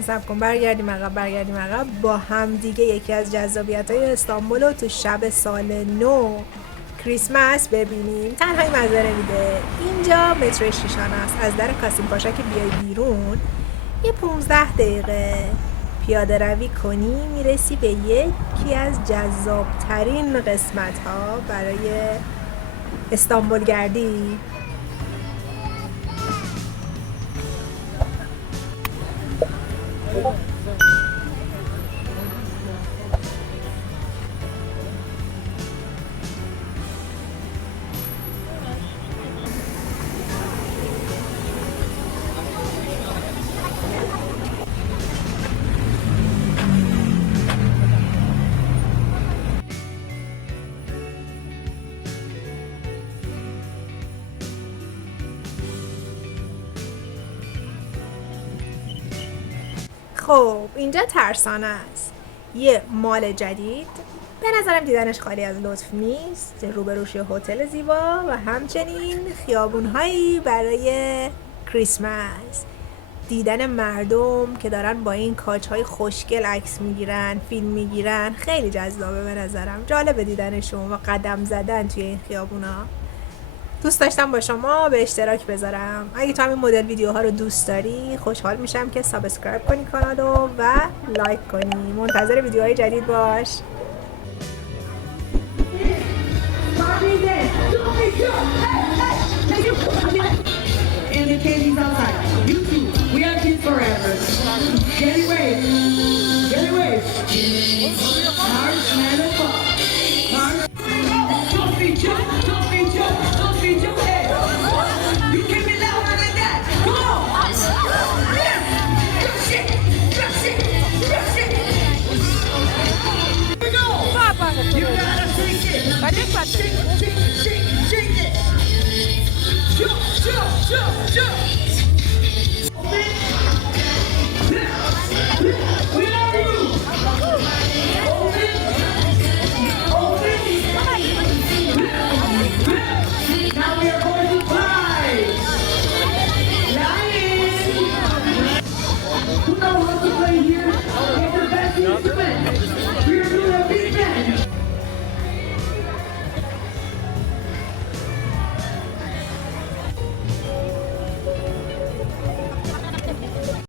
سب کن برگردیم عقب با هم دیگه یکی از جذابیت‌های استانبول رو تو شب سال نو کریسمس ببینیم. تنهایی مزه نمیده. اینجا مترو شیشان است. از در کاسیم پاشا که بیای بیرون یه 15 دقیقه پیاده روی کنی میرسی به یکی از جذابترین قسمت ها برای استانبول گردی. خب اینجا ترسانه است. یه مال جدید، به نظرم دیدنش خالی از لطف نیست. روبروش یه هتل زیبا و همچنین خیابونهایی برای کریسمس. دیدن مردم که دارن با این کاج‌های خوشگل عکس میگیرن، فیلم میگیرن، خیلی جذابه به نظرم. جالبه دیدنشون و قدم زدن توی این خیابونا. دوست داشتم با شما به اشتراک بذارم. اگه تو همین مدل ویدیوها رو دوست داری خوشحال میشم که سابسکرایب کنی کانالو و لایک کنی. منتظر ویدیوهای جدید باش. Get away! Get away!